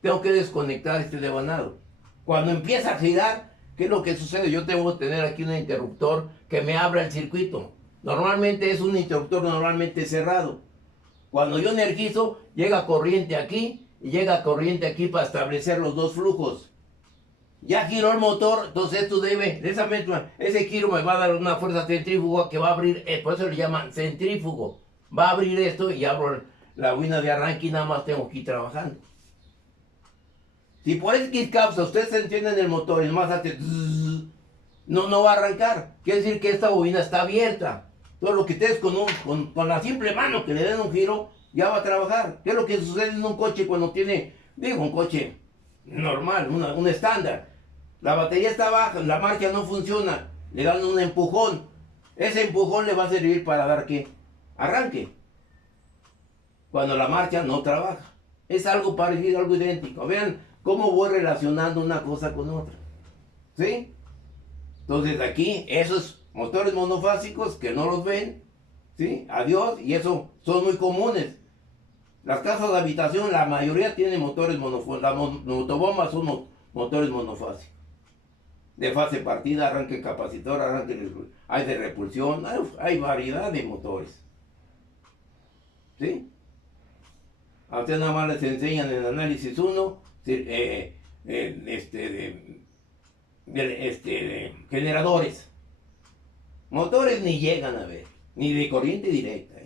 Tengo que desconectar este devanado. Cuando empieza a girar, ¿qué es lo que sucede? Yo tengo que tener aquí un interruptor que me abra el circuito. Normalmente es un interruptor normalmente cerrado. Cuando yo energizo, llega corriente aquí y llega corriente aquí para establecer los dos flujos. Ya giró el motor, entonces esto ese giro me va a dar una fuerza centrífuga que va a abrir, por eso le llaman centrífugo. Va a abrir esto y abro la bobina de arranque y nada más tengo que ir trabajando. Si por X causa ustedes entienden el motor y nomás hace no va a arrancar. Quiere decir que esta bobina está abierta. Todo lo que ustedes con la simple mano que le den un giro, ya va a trabajar. ¿Qué es lo que sucede en un coche cuando tiene, un coche normal, un estándar? La batería está baja, la marcha no funciona, le dan un empujón. Ese empujón le va a servir para dar ¿qué? Arranque. Cuando la marcha no trabaja. Es algo parecido, algo idéntico. Vean cómo voy relacionando una cosa con otra. ¿Sí? Entonces aquí, esos motores monofásicos que no los ven, ¿sí? Adiós, y eso son muy comunes. Las casas de habitación, la mayoría tienen motores monofásicos. Las motobombas son motores monofásicos. De fase partida, arranque capacitor, hay de repulsión, hay variedad de motores. ¿Sí? A ustedes nada más les enseñan en el análisis 1 de generadores. Motores ni llegan a ver, ni de corriente directa,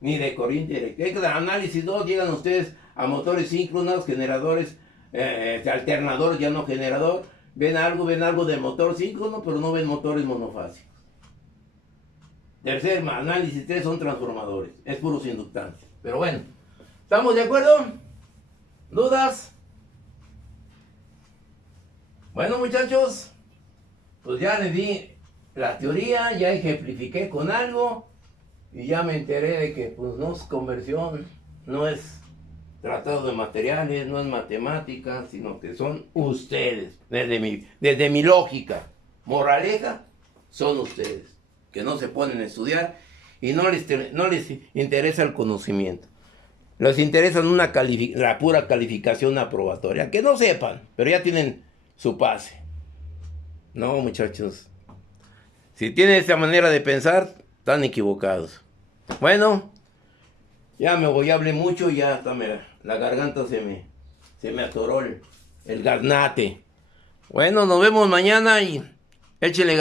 ni de corriente directa. En el análisis 2 llegan ustedes a motores síncronos, generadores, alternadores, ya no generador. Ven algo de motor síncrono, pero no ven motores monofásicos. Tercer análisis 3 son transformadores, es puros inductantes. Pero bueno, ¿estamos de acuerdo? ¿Dudas? Bueno, muchachos, pues ya les di la teoría, ya ejemplifiqué con algo y ya me enteré de que pues no es conversión, no es tratado de materiales, no es matemática, sino que son ustedes. Desde mi lógica, moraleja, son ustedes, que no se ponen a estudiar y no les interesa el conocimiento. Les interesa la pura calificación aprobatoria. Que no sepan, pero ya tienen su pase. No, muchachos. Si tienen esta manera de pensar, están equivocados. Bueno, ya me voy, hablé mucho y ya hasta la garganta se me atoró el gaznate. Bueno, nos vemos mañana y échele ganas.